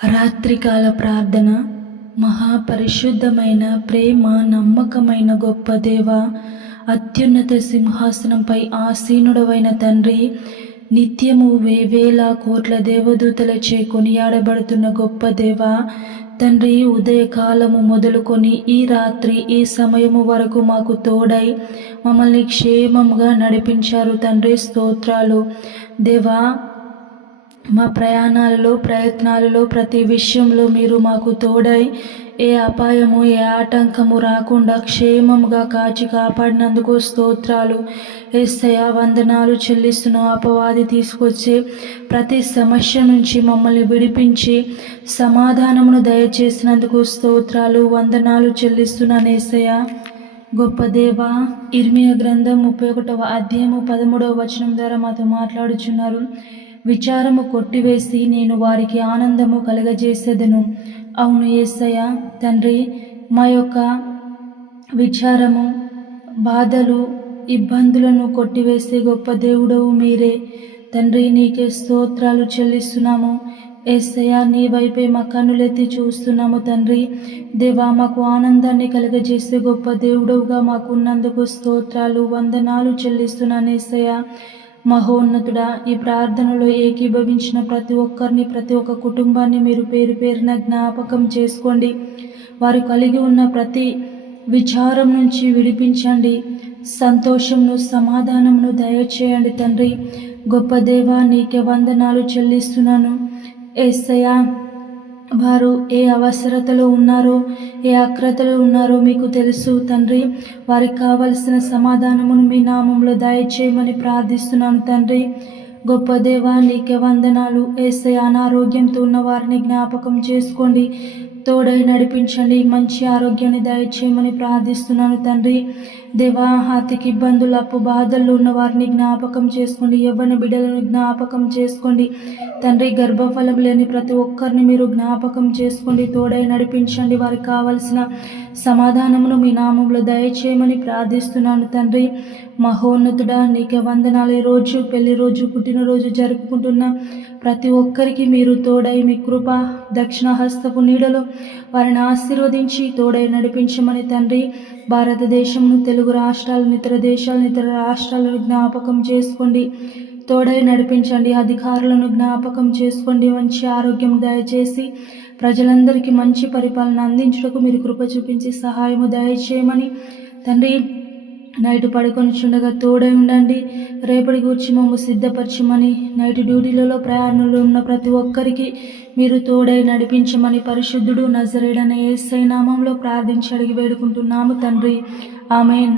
రాత్రికాల ప్రార్థన. మహాపరిశుద్ధమైన ప్రేమ నమ్మకమైన గొప్ప దేవ అత్యున్నత సింహాసనంపై ఆసీనుడవైన తండ్రి నిత్యము వేవేల కోట్ల దేవదూతలచే కొనియాడబడుతున్న గొప్ప దేవ తండ్రి ఉదయకాలము మొదలుకొని ఈ రాత్రి ఈ సమయము వరకు మాకు తోడై మమ్మల్ని క్షేమంగా నడిపించారు తండ్రి స్తోత్రాలు. దేవా మా ప్రయాణాలలో ప్రయత్నాలలో ప్రతి విషయంలో మీరు మాకు తోడై ఏ అపాయము ఏ ఆటంకము రాకుండా క్షేమముగా కాచి కాపాడినందుకు స్తోత్రాలు. ఏస్తయ వందనాలు చెల్లిస్తున్న. అపవాది తీసుకొచ్చే ప్రతి సమస్య నుంచి మమ్మల్ని విడిపించి సమాధానమును దయచేసినందుకు స్తోత్రాలు వందనాలు చెల్లిస్తున్నాను ఏసయ గొప్ప దేవ ఇర్మియ గ్రంథం ముప్పై ఒకటవ అధ్యాయము పదమూడవ వచనం ద్వారా మాతో మాట్లాడుచున్నారు. విచారము కొట్టివేసి నేను వారికి ఆనందము కలగజేసేదను. అవును ఏసయ్య తండ్రి మా యొక్క విచారము బాధలు ఇబ్బందులను కొట్టివేసే గొప్ప దేవుడవు మీరే. తండ్రి నీకే స్తోత్రాలు చెల్లిస్తున్నాము. ఏసయ్య నీ వైపే మా కన్నులెత్తి చూస్తున్నాము తండ్రి. దేవా మాకు ఆనందాన్ని కలగజేసే గొప్ప దేవుడవుగా మాకున్నందుకు స్తోత్రాలు వందనాలు చెల్లిస్తున్నాను ఏసయ్య. మహోన్నతుడా ఈ ప్రార్థనలో ఏకీభవించిన ప్రతి ఒక్కరిని ప్రతి ఒక్క కుటుంబాన్ని మీరు పేరు పేరున జ్ఞాపకం చేసుకోండి. వారు కలిగి ఉన్న ప్రతి విచారం నుంచి విడిపించండి. సంతోషంను సమాధానంను దయచేయండి తండ్రి. గొప్ప దేవా నీకే వందనాలు చెల్లిస్తున్నాను. ఎస్సయా వారు ఏ అవసరతలో ఉన్నారో ఏ అక్రతలో ఉన్నారో మీకు తెలుసు తండ్రి. వారికి కావలసిన సమాధానమును మీ నామంలో దయచేయమని ప్రార్థిస్తున్నాను తండ్రి. గొప్ప దేవా నీకే వందనాలు. ఏసై అనారోగ్యంతో ఉన్న వారిని జ్ఞాపకం చేసుకోండి. తోడై నడిపించండి మంచి ఆరోగ్యాన్ని దయచేయమని ప్రార్థిస్తున్నాను తండ్రి. దేవా హాతికి ఇబ్బందులు అప్పు బాధల్లో ఉన్న వారిని జ్ఞాపకం చేసుకోండి ఎవరిని బిడ్డలను జ్ఞాపకం చేసుకోండి. తండ్రి గర్భఫలం లేని ప్రతి ఒక్కరిని మీరు జ్ఞాపకం చేసుకోండి తోడై నడిపించండి. వారికి కావలసిన సమాధానమును మీ నామంలో దయచేయమని ప్రార్థిస్తున్నాను తండ్రి. మహోన్నతుడా నీకే వందనాలు. రోజు పెళ్ళి రోజు పుట్టినరోజు జరుపుకుంటున్న ప్రతి ఒక్కరికి మీరు తోడై మీ కృప దక్షిణ హస్తపు నీడలో వారిని ఆశీర్వదించి తోడై నడిపించమని తండ్రి భారతదేశంను తెలుగు రాష్ట్రాలను ఇతర దేశాలను ఇతర రాష్ట్రాలను జ్ఞాపకం చేసుకోండి. తోడై నడిపించండి. అధికారులను జ్ఞాపకం చేసుకోండి. మంచి ఆరోగ్యం దయచేసి ప్రజలందరికీ మంచి పరిపాలన అందించుటకు మీరు కృప చూపించి సహాయము దయచేయమని తండ్రి నైట్ పడుకొని చుండగా తోడై ఉండండి. రేపటి గురించి మమ్మ సిద్ధపరచమని నైట్ డ్యూటీలలో ప్రయాణంలో ఉన్న ప్రతి ఒక్కరికి మీరు తోడై నడిపించమని పరిశుద్ధుడు నజరేడనే ఏసై నామంలో ప్రార్థించి అడిగి వేడుకుంటున్నాము తండ్రి. ఆమెన్.